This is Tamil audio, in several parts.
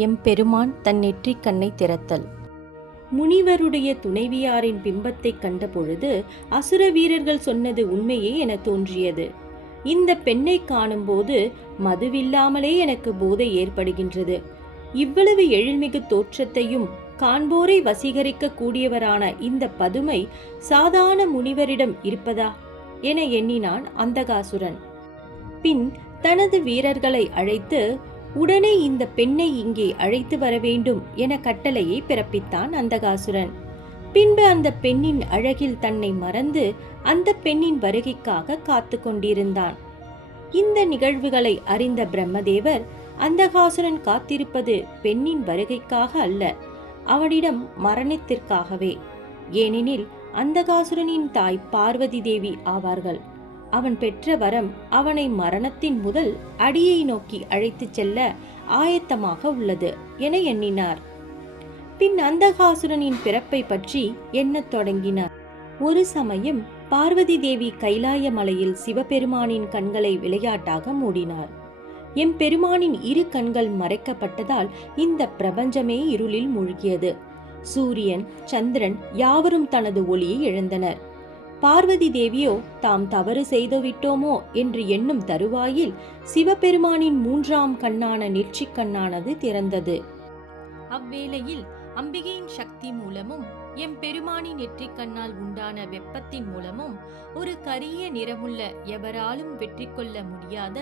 எம்பெருமான் தன் நெற்றிக் கண்ணை திறத்தல். முனிவருடைய துணைவியாரின் பிம்பத்தை கண்டபொழுது அசுர வீரர்கள் சொன்னது உண்மையே என தோன்றியது. இந்த பெண்ணை காணும்போது மதுவில்லாமலே எனக்கு போதை ஏற்படுகின்றது. இவ்வளவு எழில்மிகு தோற்றத்தையும் காண்போரை வசீகரிக்க கூடியவரான இந்த பதுமை சாதாரண முனிவரிடம் இருப்பதா என எண்ணினான் அந்தகாசுரன். பின் தனது வீரர்களை அழைத்து உடனே இந்த பெண்ணை இங்கே அழைத்து வர வேண்டும் என கட்டளையை பிறப்பித்தான் அந்தகாசுரன். பின்பு அந்த பெண்ணின் அழகில் தன்னை மறந்து அந்த பெண்ணின் வருகைக்காக காத்து கொண்டிருந்தான். இந்த நிகழ்வுகளை அறிந்த பிரம்மதேவர் அந்தகாசுரன் காத்திருப்பது பெண்ணின் வருகைக்காக அல்ல, அவனிடம் மரணத்திற்காகவே. ஏனெனில் அந்தகாசுரனின் தாய் பார்வதி தேவி ஆவார்கள். அவன் பெற்ற வரம் அவனை மரணத்தின் முதல் அடியை நோக்கி அழைத்துச் செல்ல ஆயத்தமாக உள்ளது என எண்ணினார். பின் அந்தகாசுரனின் பிறப்பை பற்றி எண்ணத் தொடங்கினார். ஒரு சமயம் பார்வதி தேவி கைலாய மலையில் சிவபெருமானின் கண்களை விளையாட்டாக மூடினார். எம்பெருமானின் இரு கண்கள் மறைக்கப்பட்டதால் இந்த பிரபஞ்சமே இருளில் மூழ்கியது. சூரியன், சந்திரன் யாவரும் தனது ஒளியை இழந்தனர். பார்வதி தேவியோ தாம் தவறு செய்துவிட்டோமோ என்று எண்ணும் தருவாயில் சிவபெருமானின் மூன்றாம் கண்ணான நெற்றிக் கண்ணானது திறந்தது. அவ்வேளையில் அம்பிகையின் சக்தி மூலமும் எம்பெருமானின் நெற்றிக் கண்ணால் உண்டான வெப்பத்தின் மூலமும் ஒரு கரிய நிறமுள்ள எவராலும் வெற்றி கொள்ள முடியாத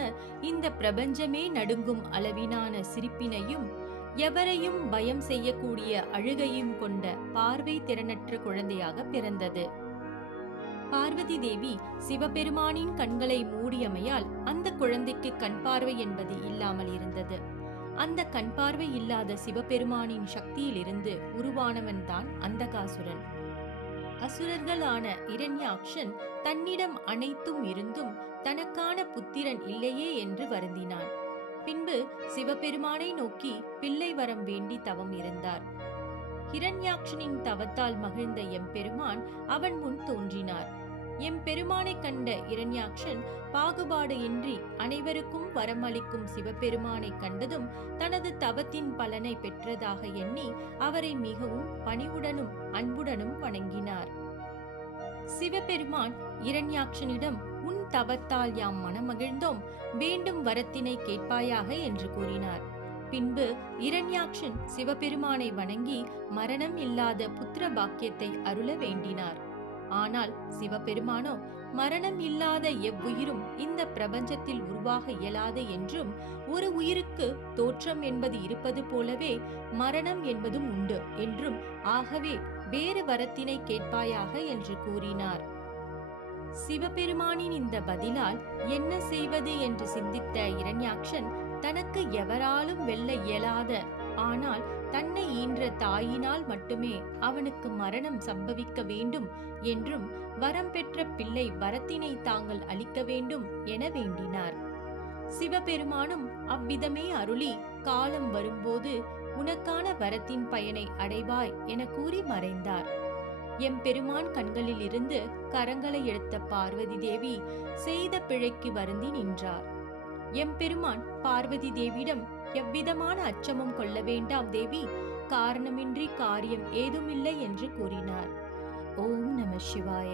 இந்த பிரபஞ்சமே நடுங்கும் அளவினான சிரிப்பினையும் எவரையும் பயம் செய்யக்கூடிய அழுகையும் கொண்ட பார்வை திறனற்ற குழந்தையாக பிறந்தது. பார்வதி தேவி சிவபெருமானின் கண்களை மூடியமையால் அந்த குழந்தைக்கு கண் பார்வை என்பது இல்லாமல் இருந்தது. அந்த கண் பார்வை இல்லாத சிவபெருமானின் சக்தியிலிருந்து உருவானவன் தான் அந்தகாசுரன். அசுரர்களான இரண்யாக்ஷன் தன்னிடம் அனைத்தும் இருந்தும் தனக்கான புத்திரன் இல்லையே என்று வருந்தினான். பின்பு சிவபெருமானை நோக்கி பிள்ளை வரம் வேண்டி தவம் இருந்தார். ஹிரண்யாக்ஷனின் தவத்தால் மகிழ்ந்த எம்பெருமான் அவன் முன் தோன்றினார். எம்பெருமானை கண்ட இரண்யாக்ஷன் பாகுபாடு இன்றி அனைவருக்கும் வரம் அளிக்கும் சிவபெருமானை கண்டதும் தனது தவத்தின் பலனை பெற்றதாக எண்ணி அவரை மிகவும் பணிவுடனும் அன்புடனும் வணங்கினார். சிவபெருமான் இரண்யாக்ஷனிடம் உன் தவத்தால் யாம் மனமகிழ்ந்தோம், வேண்டும் வரத்தினை கேட்பாயாக என்று கூறினார். பின்பு இரண்யாக்ஷன் சிவபெருமானை வணங்கி மரணம் இல்லாத புத்திர பாக்கியத்தை அருள வேண்டினார். ஆனால் சிவபெருமானோ மரணம் இல்லாத எவ்வுயிரும் இந்த பிரபஞ்சத்தில் உருவாக இயலாது என்றும் ஒரு உயிருக்கு தோற்றம் என்பது இருப்பது போலவே மரணம் என்பதும் உண்டு என்றும் ஆகவே வேறு வரத்தினை கேட்பாயாக என்று கூறினார். சிவபெருமானின் இந்த பதிலால் என்ன செய்வது என்று சிந்தித்த இரண்யாக்ஷன் தனக்கு எவராலும் வெல்ல இயலாத ஆனால் தன்னை ஈன்ற தாயினால் மட்டுமே அவனுக்கு மரணம் சம்பவிக்க வேண்டும் என்றும் வரம் பெற்ற பிள்ளை வரத்தினை தாங்கள் அளிக்க வேண்டும் என வேண்டினார். சிவபெருமானும் அவ்விதமே அருளி காலம் வரும்போது உனக்கான வரத்தின் பயனை அடைவாய் என கூறி மறைந்தார். எம்பெருமான் கண்களில் இருந்து கரங்களை எடுத்த பார்வதி தேவி செய்த பிழைக்கு வருந்தி நின்றார். எம்பெருமான் பார்வதி தேவியிடம் எவ்விதமான அச்சமும் கொள்ள வேண்டாம் தேவி, காரணமின்றி காரியம் ஏதுமில்லை என்று கூறினார். ஓம் நம சிவாய.